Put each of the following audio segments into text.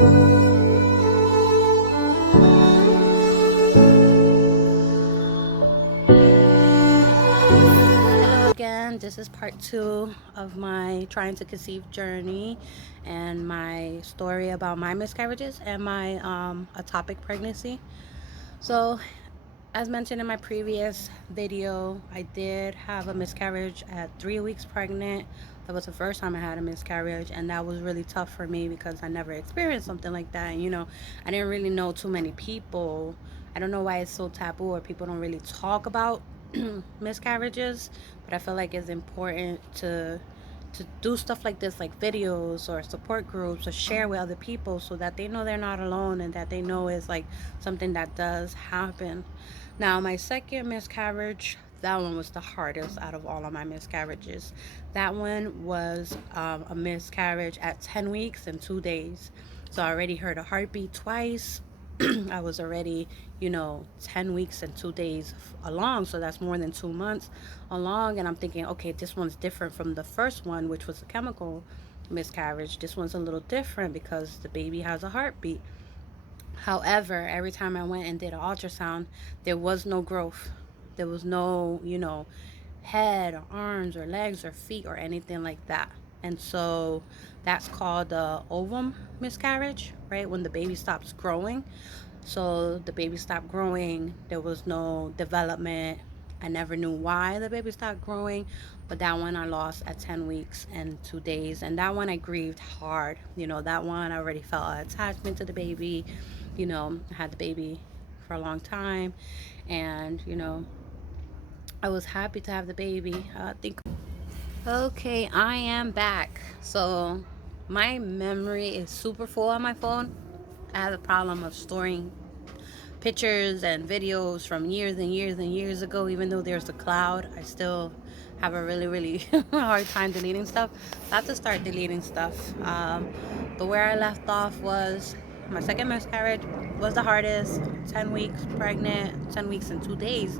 Hello again, this is part 2 of my trying to conceive journey and my story about my miscarriages and my ectopic pregnancy. So as mentioned in my previous video, I did have a miscarriage at 3 weeks pregnant. That was the first time I had a miscarriage, and that was really tough for me because I never experienced something like that. And I didn't really know too many people. I don't know why it's so taboo or people don't really talk about miscarriages, but I feel like it's important to do stuff like this, like videos or support groups, or share with other people so that they know they're not alone and that they know it's like something that does happen. Now, my second miscarriage, that one was the hardest out of all of my miscarriages. That one was a miscarriage at 10 weeks and 2 days. So I already heard a heartbeat twice. I was already, 10 weeks and 2 days along. So that's more than 2 months along. And I'm thinking, okay, this one's different from the first one, which was a chemical miscarriage. This one's a little different because the baby has a heartbeat. However, every time I went and did an ultrasound, there was no growth. There was no, head or arms or legs or feet or anything like that. And so that's called the ovum miscarriage, right? When the baby stops growing. So the baby stopped growing. There was no development. I never knew why the baby stopped growing, but that one I lost at 10 weeks and 2 days. And that one I grieved hard. That one I already felt an attachment to the baby. I had the baby for a long time, and I was happy to have the baby. Okay, I am back. So my memory is super full on my phone. I have a problem of storing pictures and videos from years and years and years ago. Even though there's a cloud, I still have a really hard time deleting stuff. I have to start deleting stuff. But where I left off was my second miscarriage was the hardest. 10 weeks pregnant, 10 weeks and 2 days.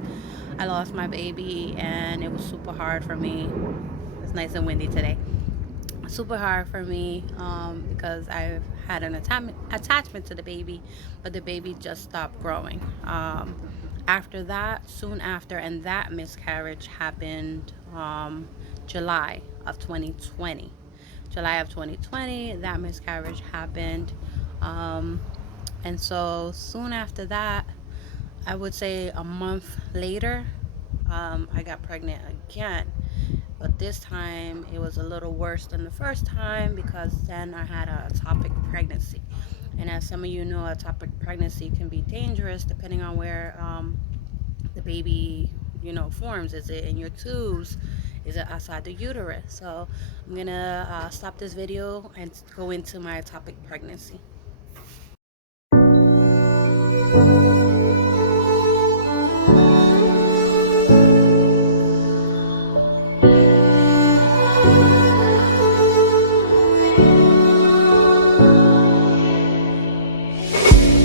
I lost my baby, and it was super hard for me. It's nice and windy today. Super hard for me because I've had an attachment to the baby, but the baby just stopped growing. After that, soon after, and that miscarriage happened July of 2020. July of 2020, that miscarriage happened. And so soon after that, I would say a month later, I got pregnant again. But this time it was a little worse than the first time because then I had a ectopic pregnancy. And as some of you know, ectopic pregnancy can be dangerous depending on where the baby, forms. Is it in your tubes? Is it outside the uterus? So I'm gonna stop this video and go into my ectopic pregnancy.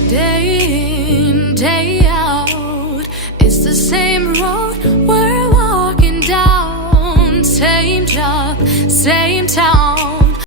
Day in, day out, it's the same road